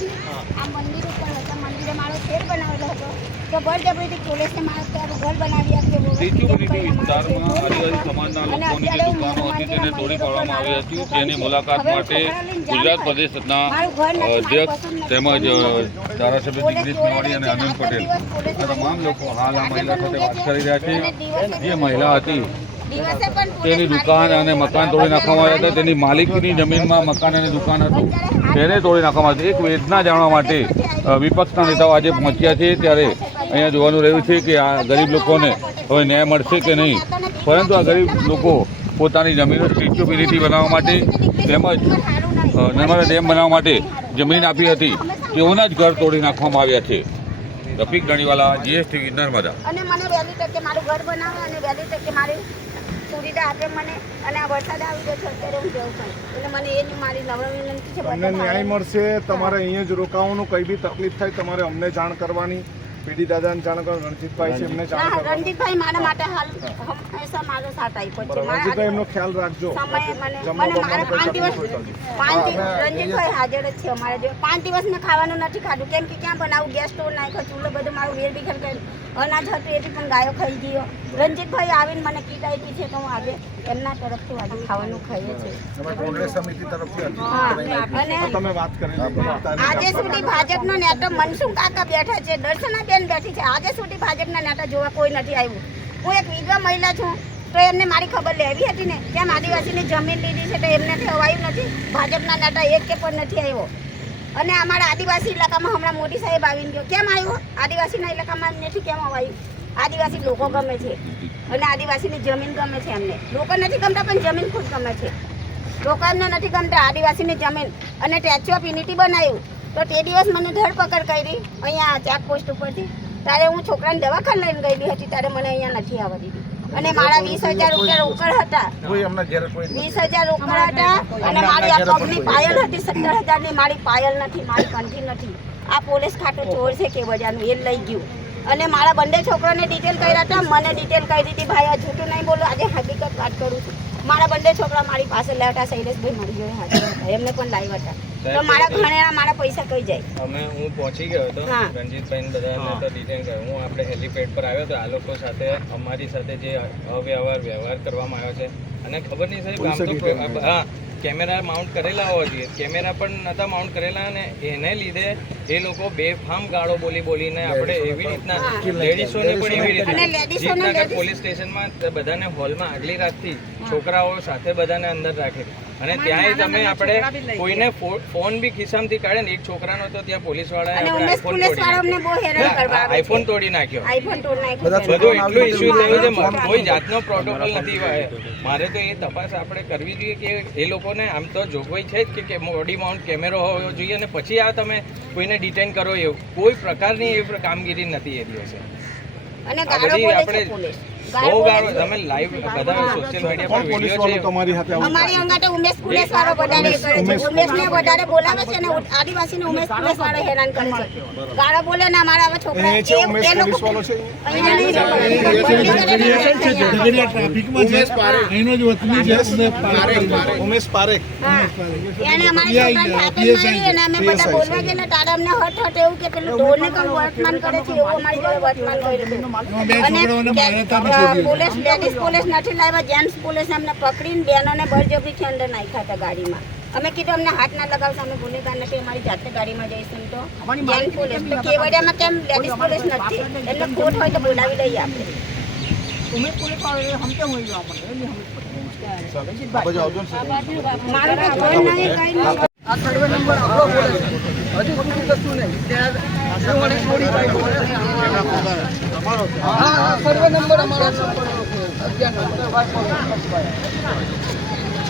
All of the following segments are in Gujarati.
છે ને આ મંદિર ઉપર હતા. મંદિરે મારો શેર બનાવેલો હતો. તો બળજબરીથી પોલીસને મારો ત્યાં ઘર બનાવી આપ્યો સ્ટેચ્યુ વિસ્તારમાં આદિવાસી સમાજના લોકોની જે દુકાનો હતી તેને તોડી પાડવામાં આવી હતી. જેની મુલાકાત માટે ગુજરાત પ્રદેશના અધ્યક્ષ તેમજ ધારાસભ્ય જગદીશ મેવાણી અને અનિલ પટેલ. આ તમામ લોકો હાલ આ મહિલા સાથે વાત કરી રહ્યા છે. જે મહિલા હતી તેની દુકાન અને મકાન તોડી નાખવામાં આવ્યા હતા. તેની માલિકની જમીનમાં મકાન અને દુકાન હતું. તેને તોડી નાખવામાં આવી એક વેદના જાણવા માટે વિપક્ષના નેતાઓ આજે પહોંચ્યા છે ત્યારે અહીંયા જોવાનું રહ્યું છે કે આ ગરીબ લોકોને હવે ન્યાય મળશે કે નહીં. પરંતુ આ ગરીબ લોકો પોતાની જમીનો સ્ટેચ્યુ ઓફ યુનિટી બનાવવા માટે તેમજ નર્મદા ડેમ બનાવવા માટે જમીન આપી હતી. તેઓના જ ઘર તોડી નાખવામાં આવ્યા છે. રફીક ગણીવાલા જીએસટી નર્મદા. અને મને વહેલી તકે મારું ઘર બનાવે અને વહેલી તકે મારી સુવિધા આપે મને અને આ વરસાદ આવી ગયો છે અત્યારે હું જવું છું. એટલે મને એ મારી નમ્ર વિનંતી છે તમને ન્યાય મળશે તમારે અહીંયા જ રોકાવાનું કઈ બી તકલીફ થાય તમારે અમને જાણ કરવાની. પીડી દાદાને જાણ કરો રણજીતભાઈ છે એમને જાણ રણજીતભાઈ મારા માટે હાલ હંમેશા મારો સાથ આપ્યો છે. રણજીતભાઈ એમનો ખ્યાલ રાખજો. સમય મને મને મારા પાંચ દિવસ. પાંચ દિવસ રણજીતભાઈ હાજર જ છે અમારા જોડે પાંચ દિવસ મેં ખાવાનું નથી ખાધું. કેમ કે ક્યાં બનાવું? ગેસ સ્ટોવ નાખ્યો ચૂલો બધું મારું વેર વિખર કર્યું. અનાજ હતું એ બી પણ ગાયો ખાઈ ગયો. રણજીતભાઈ આવીને મને કીટ આપી છે તો હું આજે એમના તરફથી આજે ખાવાનું ખાઈએ છીએ. કોંગ્રેસ સમિતિ તરફથી હા, અને- આજે સુધી ભાજપનો નેતા મનસુખ કાકા બેઠા છે. દર્શનાબેન બેઠી છે. આજે સુધી ભાજપના નેતા જોવા કોઈ નથી આવ્યું. હું એક વિધવા મહિલા છું, તો એમને મારી ખબર લેવી હતી ને? કેમ આદિવાસીની જમીન લીધી છે તો એમનેથી અવાયું નથી? ભાજપના નેતા એક કે પણ નથી આવ્યો. અને અમારા આદિવાસી ઇલાકામાં હમણાં મોદી સાહેબ આવીને ગયો. કેમ આવ્યો? આદિવાસીના ઇલાકામાં નથી કેમ અવાયું? આદિવાસી લોકો ગમે છે. અને આદિવાસીની જમીન ગમે છે એમને. લોકો નથી ગમતા, પણ જમીન ખૂબ ગમે છે. લોકોને નથી ગમતા આદિવાસીની જમીન. અને સ્ટેચ્યુ ઓફ યુનિટી બનાવ્યું. તો તે દિવસ મને ધરપકડ કરી અહીંયા ચેકપોસ્ટ ઉપરથી. ત્યારે હું છોકરાને દવાખાને લઈને ગયેલી હતી ત્યારે મને અહીંયા નથી આવવા દીધી. અને મારા વીસ હજાર રૂપિયા રોકડ હતા. કોઈ અમને ઘેર કોઈ વીસ હજાર રોકડ હતા અને મારી આ પગની પાયલ હતી સત્તર હજારની. મારી પાયલ નથી મારી કંઠી નથી. આ પોલીસ ખાતું ચોર છે કે બજારનું એ લઈ ગયું. અને મારા બંને છોકરાને ડિટેલ કર્યા હતા મને ડિટેલ કરી દીધી ભાઈ આ જૂઠું નહીં બોલો આજે હકીકત વાત કરું છું. મારા બંને છોકરા મારી પાસે લાવ્યા હતા શૈલેષભાઈ મારી જોડે હાજર. હતા એમને પણ લાવ્યા હતા. તો મારા ઘણેરા મારા પૈસા કઈ જાય? અમે હું પહોંચી ગયો હતો. રણજીતભાઈ બધાને તો ડિટેન કર્યું હું આપણે હેલીપેડ પર આવ્યો તો આ લોકો સાથે અમારી સાથે જે અવ્યવહાર વ્યવહાર કરવામાં આવ્યો છે. અને ખબર નહીં સાહેબ આમ તો હા કેમેરા માઉન્ટ કરેલા હોવા જોઈએ. કેમેરા પણ નતા માઉન્ટ કરેલા અને એને લીધે એ લોકો બેફામ ગાળો બોલી બોલીને આપણે એવી રીતના લેડીસોને પણ એવી અને રીતે જીતનગર પોલીસ સ્ટેશનમાં બધાને હોલમાં આગલી રાતથી છોકરાઓ સાથે બધાને અંદર રાખે અને ત્યાંય તમે આપણે કોઈને ફોન બી ખિસ્સામાંથી કાઢે ને એક છોકરાનો તો ત્યાં પોલીસ વાળાએ આઈફોન તોડી વાળા અમને બહુ હેરાન કરવા આવે આઈફોન તોડી નાખ્યો. આઈફોન તોડ બધું એટલું ઇસ્યુ થયું છે કોઈ જાતનો પ્રોટોકોલ નથી મારે તો એ તપાસ આપણે કરવી જોઈએ કે એ લોકોને આમ તો જોગવાઈ છે જ કે- કે બોડી માઉન્ટ કેમેરો હોવો જોઈએ અને પછી આ તમે કોઈને ડિટેન કરો એવું. કોઈ પ્રકારની એ કામગીરી નથી એ દિવસે. અને આ બધી આપણે બહુ ગાળો ગાળો બોલે છે. તમે લાઈવ બધા સોશિયલ મીડિયા પર પોલીસ છે તમારી સાથે આવું અમારી અંગાટે ઉમેશ પોલીસ વાળો વધારે કરે છે. ઉમેશ- ઉમેશને વધારે બોલાવે છે અને આદિવાસીને ઉમેશ પોલીસ વાળો હેરાન કરે છે. ગાળો બોલે ને અમારા હવે છોકરા એ છે એ- ઉમેશ પોલીસ છે. ઉમેશ પારેખ. એને અમારી છોકરાને થાપણ મારી અને અમે બધા બોલવા ગયેલા તારે અમને હટ હટ એવું કે પેલું ઢોલને કેમ વર્તમાન કરે છે એવું અમારી જોડે વર્તમાન કર્યું અને પોલીસ લેડીઝ પોલીસ નથી લાવ્યા જેન્ટ્સ પોલીસ અમને પકડીને બહેનોને છે અંદર નાખ્યા હતા ગાડીમાં અમે કીધું અમને હાથ ના લગાવશો અમે ગુનેગાર નથી અમારી જાતે ગાડીમાં જઈશું તો જેન્ટ્સ પોલીસ તો કેવડિયામાં કેમ લેડીઝ પોલીસ નથી એટલે ખોટ હોય તો બોલાવી લઈએ આપણે સર્વે નંબર આપણો બોલે સર્વે નંબર અમારો છે. અગિયાર નંબર.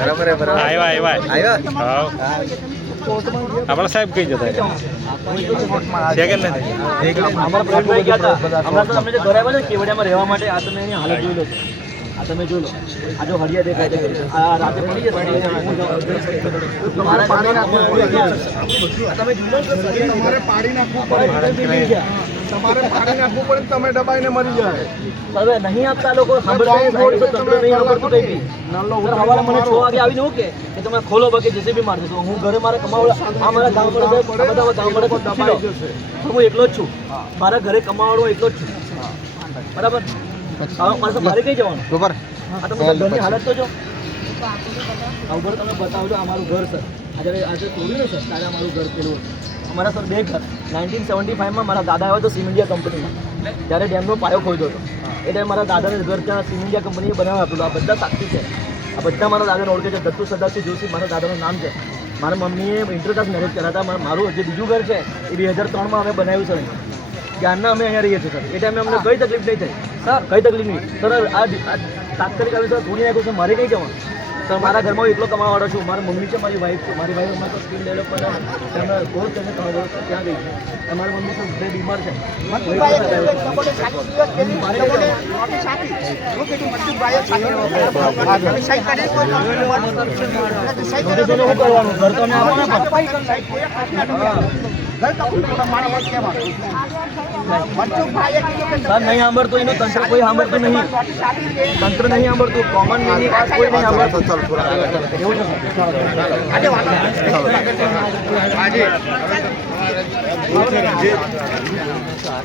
પાડ્યું પ્રવીણભાઈ આવ્યા આવ્યા. આપણા સાહેબ કઈ જતા છે કે નથી? રહેવા માટે આ તમે હાલત જોઈ લો. આ તમે જોઈ લો. આ જો હરિયા દેખાય છે. આ રાતે પડી જશે તમારા પાણી નાખવું પડે. તમે જોઈ લો તમારે પાડી નાખવું પડે. તમારે પાણી નાખવું પડે તમે દબાઈને મરી જાય. હવે નહીં આપતા લોકો સાંભળતા તંત્ર નહીં આવડતું કઈ બી. સર, સવારે મને છ વાગે આવીને હું કે કે તમે ખોલો બાકી જેસીબી મારજો તો હું ઘરે મારે કમાવડો આ મારા ગામ પડે બધા ગામ પડે દબાઈ જશે. હું એકલો જ છું. મારા ઘરે કમાવાળો હું એકલો જ છું. બરાબર? હવે મારે મારે કઈ જવાનું? આ તમે ઘરની હાલત તો જો. આવું તમે બતાવજો અમારું ઘર સર. આજે આજે તોડ્યું ને સર ત્યારે અમારું ઘર પેલું. અમારા સર બે ઘર. નાઇન્ટીન સેવન્ટી ફાઇવમાં મારા દાદા આવ્યા તો સિમિન્ડિયા કંપનીમાં. ત્યારે ડેમનો પાયો ખોદ્યો હતો. એટલે મારા દાદાને ઘર ત્યાં સિમિન્ડિયા કંપનીએ બનાવ્યું આપેલું. આ બધા સાક્ષી છે. આ બધા મારા દાદાને ઓળખે છે. દત્તુ સદાશિવ જોશી મારા દાદાનું નામ છે. મારા મમ્મીએ ઇન્ટરકાસ્ટ મેરેજ કર્યા હતા. મારા- જે બીજું ઘર છે એ બે હજાર ત્રણમાં અમે બનાવ્યું સર ત્યારના અમે અહીંયા રહીએ છીએ સર. એ ટાઈમે અમને કઈ તકલીફ નહીં થઈ. સર. કઈ તકલીફ નહીં. સર આ તાત્કાલિક આવી સર તોડી નાખ્યું છે? મારે કંઈ જવાનું સર મારા ઘરમાં હું એકલો કમાવાળો છું. મારી મમ્મી છે મારી વાઈફ છે. મારી વાઈફ અમારે તો સ્કિલ ડેવલપર એમને કોર્સ છે ત્રણ વર્ષ ત્યાં ગઈ છે. મારી મમ્મી તો બે બીમાર છે. ઘર તો અમે આપો ને પણ. સર નહીં સાંભળતો એનું તંત્ર કોઈ સાંભળતું નહીં. તંત્ર નહીં સાંભળતું કોમન મેનની વાત કોઈ નહીં સાંભળતું. એવું છે? સર.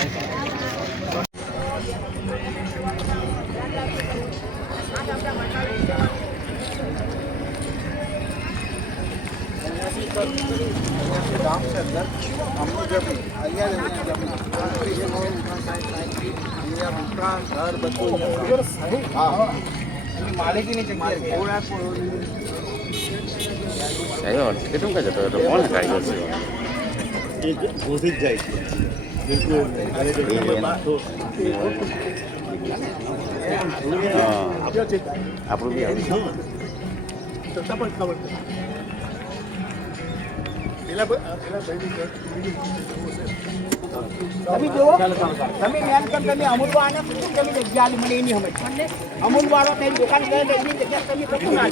ગામ છે અંદર આમનું જમીન અહીંયા જ એમની જમીન અહીંયા દુકાન પૂરું કેટલું કઈ જતો હતો કોણ કાઢ્યો છે જ જાય છે આપણું બી આવ્યું છતાં પણ પેલા ભાઈની તમે જુઓ તમે એમ કેમ તમે અમૂલ વાળાને પૂછ્યું તમે જગ્યા આલી મને એની સમજ. અમૂલ વાળો તેની દુકાન કરે એની જગ્યા તમે કશું ના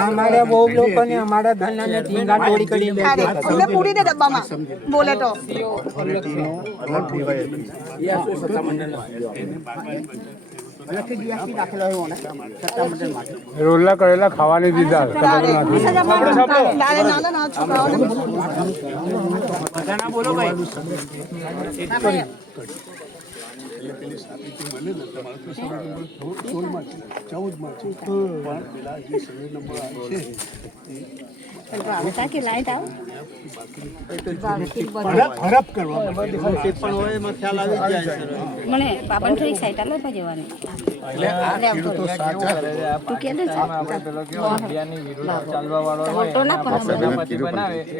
અમારે બહુ લોકોને અમારા ધનાને ટીંગા તોડી કરી તમે પૂરી દે ડબ્બામાં. બોલે તો. અલગથી DSP રાખેલો હોય પેલી સત્તામંડળ માટે. મને ને તમારો તો તારે નંબર સોળમાં છે ચૌદમાં છે પણ પેલા જે સર્વે નંબર આવે છે મને પાપન થોડીક સાઈડ તો જવાની. તું કે દે બોલતો ના પણ બનાવે દે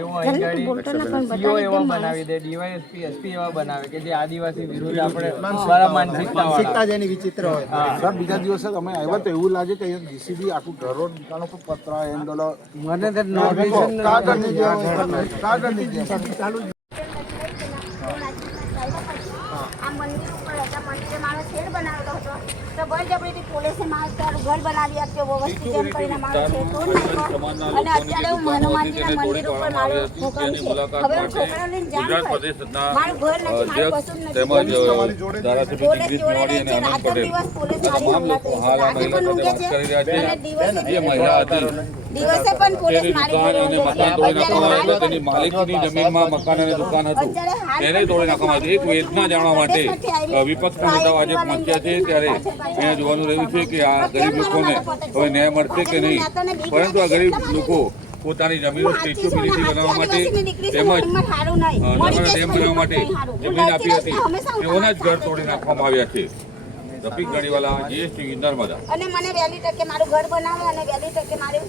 બનાવી દે ડીવાયએસપી એસપી એવા બનાવે કે જે આદિવાસી વિરુદ્ધ આપણે મારા માનસિકતા. જેની વિચિત્ર હોય. સર બીજા દિવસે તમે આવ્યા તો એવું લાગે કે અહીંયા જીસીબી આખું ઘરો દુકાનો પર પતરા એન્ડલો મને કાગળની કાગળની જેમ આ મંદિર ઉપર હતા મંદિરે મારો શેડ બનાવેલો બળજબરીથી પોલીસે મારું તારું ઘર બનાવી આપ્યો વ્યવસ્થિત એમ કરીને મારો શેડ તોડી નાખ્યો અને અત્યારે હું હનુમાનજીના મંદિર ઉપર મારું હુકમ છે હવે હું છોકરા લઈને જાણ પ્રદેશના મારું ઘર નથી મારું કશું નથી. પોલીસ જોડે રહે છે આનંદ દિવસ પોલીસ મારી તમામ હમલા લોકો હાલ છે આ મહિલા આજે સાથે પણ ઊંઘે છે જે દિવસે મહિલા પણ પોલીસ મારી માલિકીની જમીનમાં મકાન અને દુકાન હતું. તેને તોડી નાખવામાં આવ્યું એક વેદના જાણવા માટે વિપક્ષના નેતાઓ આજે પહોંચ્યા છે ત્યારે અહીંયા જોવાનું રહ્યું છે કે આ ગરીબ લોકોને હવે ન્યાય મળશે કે નહીં? પરંતુ આ ગરીબ લોકો પોતાની જમીનો સ્ટેચ્યુ બિલિટી બનાવવા માટે તેમજ ડેમ બનાવવા માટે જમીન આપી હતી. તેઓના જ ઘર તોડી નાખવામાં આવ્યા છે. રફીક ગણીવાલા જીએસટી નર્મદા. અને મને વહેલી તકે મારું ઘર બનાવે અને વહેલી તકે મારી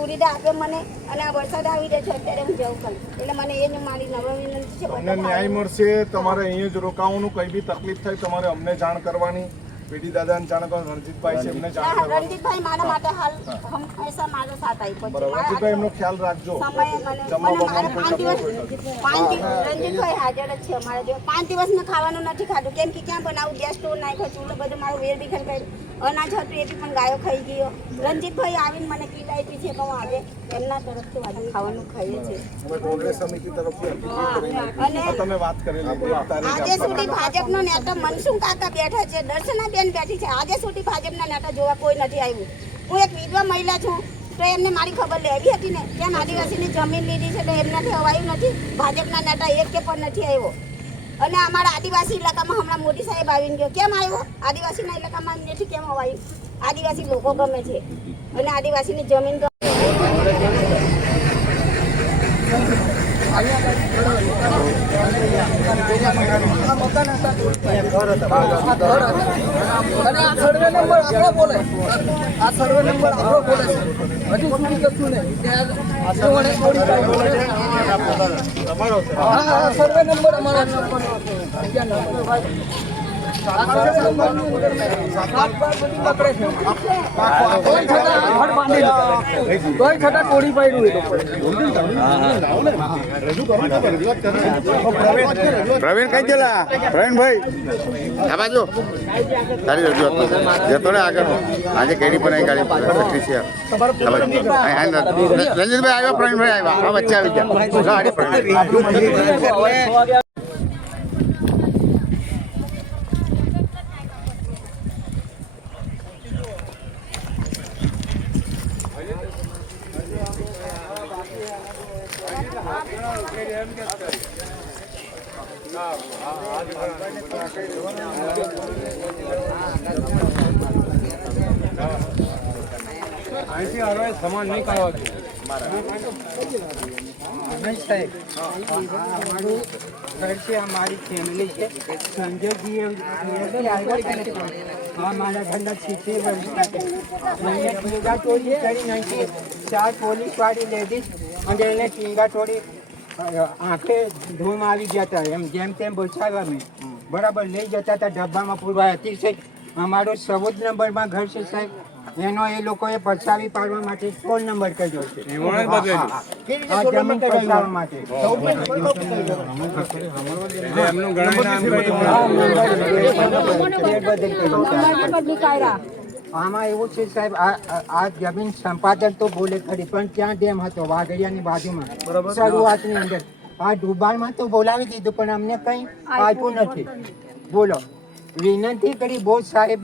સુવિધા આપે મને અને આ વરસાદ આવી રહ્યો છે અત્યારે હું જવું કરું એટલે મને એ જ મારી નમ્ર વિનંતી છે. ન્યાય મળશે તમારે અહીંયા જ રોકાવાનું કંઈ બી તકલીફ થાય તમારે અમને જાણ કરવાની. પેઢી દાદાને જાણ કરવાની રણજીતભાઈ છે એમને જાણ રણજીતભાઈ મારા માટે હાલ હંમેશા મારો સાથ આપ્યો છે. રણજીતભાઈ એમનો ખ્યાલ રાખજો. જમવા બમવાનું પાંચ દિવસ પાંચ રણજીતભાઈ હાજર જ છે અમારા જો પાંચ દિવસ મેં ખાવાનું નથી ખાધું. કેમ કે ક્યાં બનાવું? ગેસ સ્ટોવ નાખ્યો ચૂલો બધું મારું વેર બી કર્યું અનાજ હતું એ બી પણ ગાયો ખાઈ ગયો. રણજીતભાઈ આવીને મને પીલાઈ છે કે આવે એમના તરફથી આજે ખાવાનું ખાઈએ છીએ. કોંગ્રેસ સમિતિ તરફથી અને તમે વાત કરેલી આજે સુધી ભાજપનો નેતા મનસુખ કાકા બેઠા છે. દર્શનાબેન બેઠી છે. આજે સુધી ભાજપના નેતા જોવા કોઈ નથી આવ્યું. હું એક વિધવા મહિલા છું, તો એમને મારી ખબર લેવી હતી ને. કેમ આદિવાસીની જમીન લીધી છે, તો એમનાથી અવાયું નથી. ભાજપના નેતા એક કે પણ નથી આવ્યો. અને અમારા આદિવાસી ઇલાકામાં હમણાં મોદી સાહેબ આવીને ગયો. કેમ આવ્યો? આદિવાસીના ઇલાકામાં નથી કેમ અવાયું? આદિવાસી લોકો ગમે છે. અને આદિવાસીની જમીન ગમે અને આ સર્વે નંબર આપણો બોલે આ સર્વે નંબર આપણો બોલે છે. હજુ સુધી કશું નહીં. હા હા સર્વે નંબર અમારો છે. નંબર. તોય છતાં તોડી પાડ્યું એ. પ્રવીણ કઈ ગયેલા? પ્રવીણભાઈ આ બાજુ. તારી રજૂઆત જતો ને આગળ. આજે કેડી પણ ગાડી રંજીતભાઈ આવ્યા, પ્રવીણભાઈ આવ્યા. વચ્ચે આવી ગયા. ગાડી હવે સમાન નહીં કરવા ફેમિલી છે સંજયજી મારા ઘરના સિત્તેર વર્ષના ટીંગા નાખી ચાર પોલીસવાળી લેડીઝ અને એને ટીંગા તોડી આંખે ધૂમ આવી ગયા હતા. એમ જેમ તેમ બચાવ્યા મેં. બરાબર લઈ જતા હતા ડબ્બામાં પૂરવા સાહેબ અમારો ચૌદ નંબરમાં ઘર છે સાહેબ એનો એ લોકોએ પચાવી પાડવા માટે ફોન નંબર કર્યો છે જમીન માટે આમાં એવું છે સાહેબ આ જમીન સંપાદક તો બોલે ખરી પણ ત્યાં ડેમ હતો વાઘડિયાની બાજુમાં શરૂઆતની અંદર આ ડુબાણમાં તો બોલાવી દીધું પણ અમને કંઈ આપ્યું નથી. બોલો. વિનંતી કરી બહુ સાહેબ